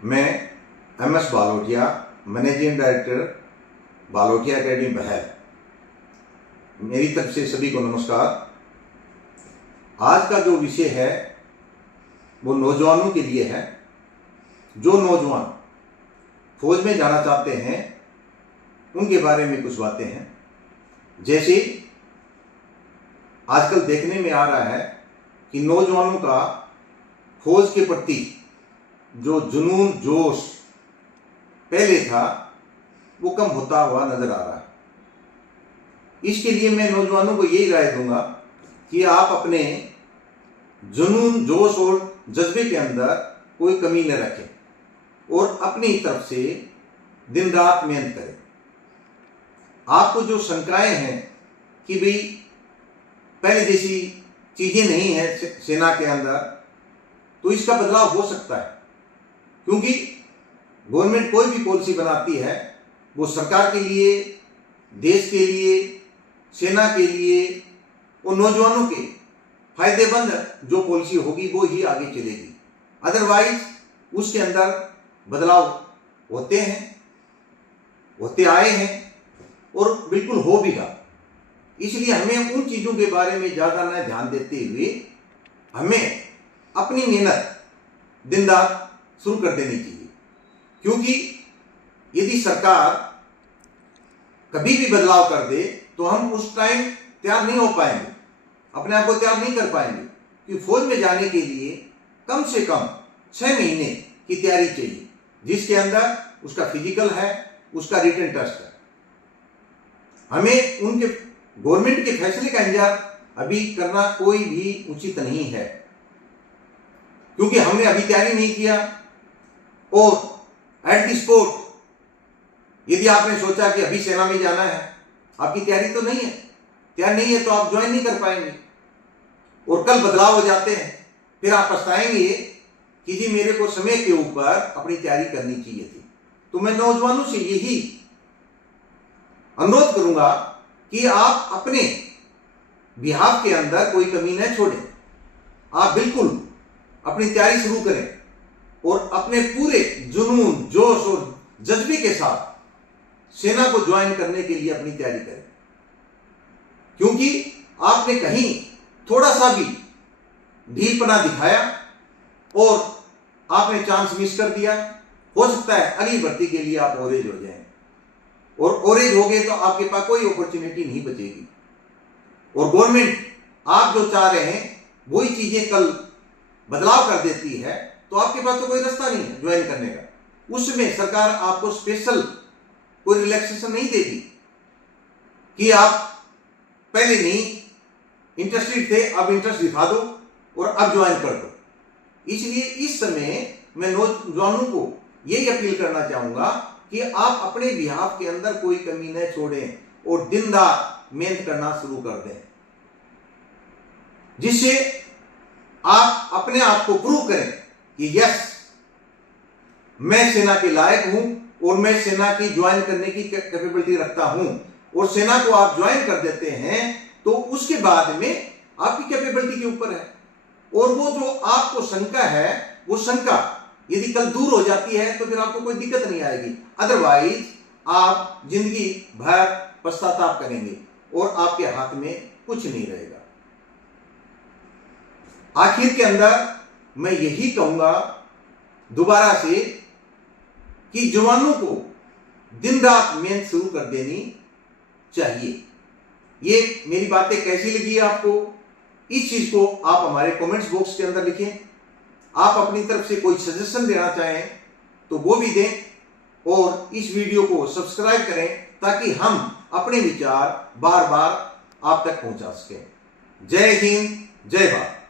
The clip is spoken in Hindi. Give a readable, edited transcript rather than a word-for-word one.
मैं MS Balotia, managing director Balotia Academy बहर। मेरी तरफ से सभी को नमस्कार। आज का जो विषय है वो नौजवानों के लिए है। जो नौजवान फौज में जाना चाहते हैं उनके बारे में कुछ बातें हैं। जैसे आजकल देखने में आ रहा है कि नौजवानों का फौज के प्रति जो जुनून जोश पहले था वो कम होता हुआ नजर आ रहा है। इसके लिए मैं नौजवानों को यही राय दूंगा कि आप अपने जुनून जोश और जज्बे के अंदर कोई कमी न रखें और अपनी तरफ से दिन रात मेहनत करें। आपको जो शंकाएं हैं कि भाई पहले जैसी चीजें नहीं है सेना के अंदर, तो इसका बदलाव हो सकता है, क्योंकि गवर्नमेंट कोई भी पॉलिसी बनाती है वो सरकार के लिए, देश के लिए, सेना के लिए और नौजवानों के फायदेमंद जो पॉलिसी होगी वो ही आगे चलेगी। अदरवाइज उसके अंदर बदलाव होते आए हैं और बिल्कुल हो भी रहा। इसलिए हमें उन चीजों के बारे में ज्यादा न ध्यान देते हुए हमें अपनी मेहनत दिन रात शुरू कर देनी चाहिए, क्योंकि यदि सरकार कभी भी बदलाव कर दे तो हम उस टाइम तैयार नहीं हो पाएंगे, अपने आप को तैयार नहीं कर पाएंगे। कि फौज में जाने के लिए कम से कम 6 महीने की तैयारी चाहिए, जिसके अंदर उसका फिजिकल है, उसका रिटन टेस्ट है। हमें उनके गवर्नमेंट के फैसले का इंतजार अभी करना कोई भी उचित नहीं है, क्योंकि हमने अभी तैयारी नहीं किया। और एट द स्पॉट यदि आपने सोचा कि अभी सेना में जाना है, आपकी तैयारी तो नहीं है, तैयार नहीं है तो आप ज्वाइन नहीं कर पाएंगे और कल बदलाव हो जाते हैं, फिर आप पछताएंगे कि जी मेरे को समय के ऊपर अपनी तैयारी करनी चाहिए थी। तो मैं नौजवानों से यही अनुरोध करूंगा कि आप अपने बिहाफ के अंदर कोई कमी न छोड़ें। आप बिल्कुल अपनी तैयारी शुरू करें और अपने पूरे जुनून जोश और जज्बे के साथ सेना को ज्वाइन करने के लिए अपनी तैयारी करें, क्योंकि आपने कहीं थोड़ा सा भी ढीलपना दिखाया और आपने चांस मिस कर दिया, हो सकता है अगली भर्ती के लिए आप ओरेज हो जाएं, और ओरेज हो गए तो आपके पास कोई अपॉर्चुनिटी नहीं बचेगी। और गवर्नमेंट आप जो चाह रहे हैं वही चीजें कल बदलाव कर देती है, तो आपके पास तो कोई रास्ता नहीं है ज्वाइन करने का। उसमें सरकार आपको स्पेशल कोई रिलैक्सेशन नहीं देगी कि आप पहले नहीं इंटरेस्टेड थे, अब इंटरेस्ट दिखा दो और अब ज्वाइन कर दो। इसलिए इस समय मैं नौजवानों को यही अपील करना चाहूंगा कि आप अपने बिहाफ के अंदर कोई कमी न छोड़ें और दिन रात मेहनत करना शुरू कर दें, जिससे आप अपने आप को प्रूव करें कि यस मैं सेना के लायक हूं और मैं सेना की ज्वाइन करने की कैपेबिलिटी रखता हूं। और सेना को आप ज्वाइन कर देते हैं तो उसके बाद में आपकी कैपेबिलिटी के ऊपर है, और वो जो आपको शंका है वो शंका यदि कल दूर हो जाती है तो फिर आपको कोई दिक्कत नहीं आएगी। अदरवाइज आप जिंदगी भर पश्चाताप करेंगे और आपके हाथ में कुछ नहीं रहेगा। आखिर के अंदर मैं यही कहूंगा दोबारा से कि जवानों को दिन रात मेहनत शुरू कर देनी चाहिए। ये मेरी बातें कैसी लगी आपको, इस चीज को आप हमारे कमेंट्स बॉक्स के अंदर लिखें। आप अपनी तरफ से कोई सजेशन देना चाहें तो वो भी दें, और इस वीडियो को सब्सक्राइब करें ताकि हम अपने विचार बार बार आप तक पहुंचा सकें। जय हिंद, जय भारत।